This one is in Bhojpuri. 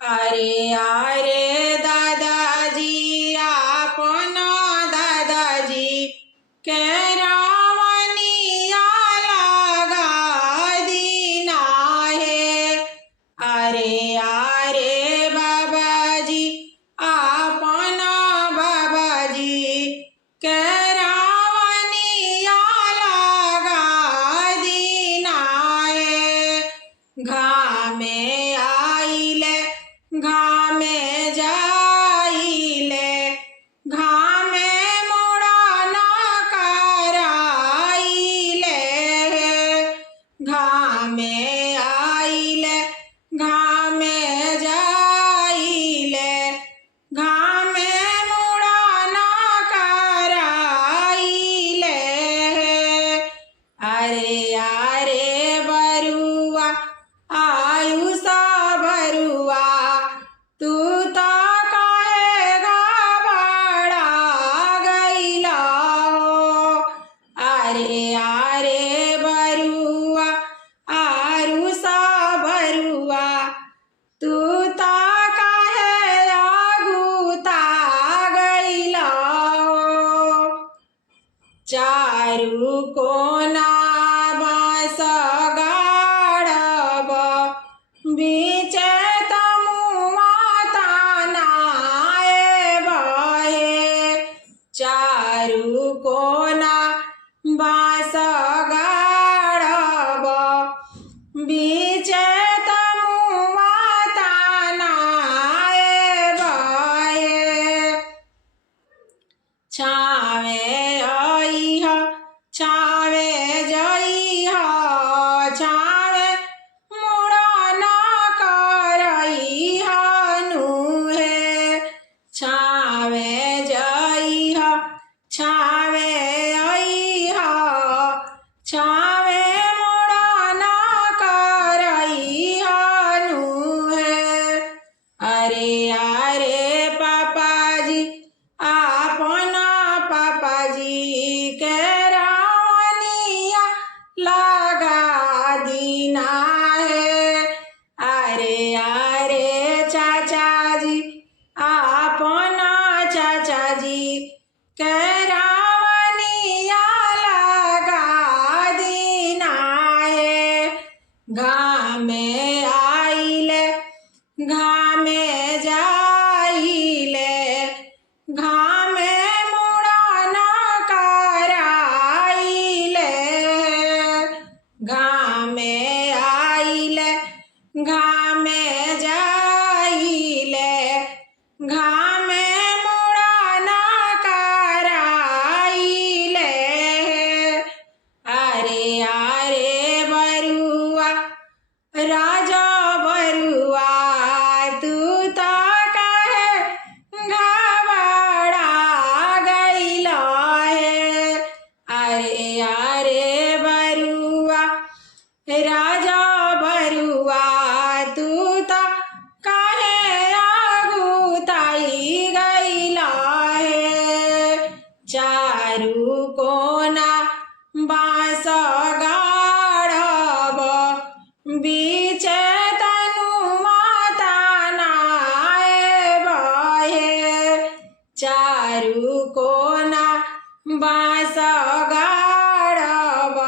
अरे अरे दादाजी आपण दादाजी केरावनिया लागा दीना है। अरे अरे बाबाजी आपण बाबाजी केरावनिया लागा दीना है। घामे आइले घामे जाइले घामे मोड़ा न कराइले। घामे आइले घामे जाइले घामे मोड़ा न कराइले। अरे अरे बरुआ आयुष बरुआ तू तो कहेगा बड़ा गैला हो। अरे अरे बरुआ आयुष बरुआ तू तो कहे अगुता गैला हो। चारू कोना बाँस गाड़ब बीचे तमुआ तानाए बहे। चारू कोना बाँस गाड़ब बीचे तमुआ तानाए बहे। छावे अइह छावे जइह छावे मुड़ा न करइह नुहे। छावे जइह छावे अइह छावे मुड़ा न करइह नुहे। अरे अरे पापाजी आपण पापाजी केरावनिया लगा दीना है। अरे अरे चाचाजी आपण चाचाजी केरावनिया लगा दीना है। घामे आइले घामे जाइले घामे मुड़ा न कराइले। घामे आइले घामे जाइले घामे मुड़ा न कराइले। अरे अरे बरुआ राजा बरुआ तू तो कहे घबरा गैला है। अरे अरे बरुआ राजा बरुआ तू तो कहे अगुताई गैला है। चारू कोना बाँस गाड़ब बीचे तनुआ तानाए बहे। चारू कोना बाँस गाड़ब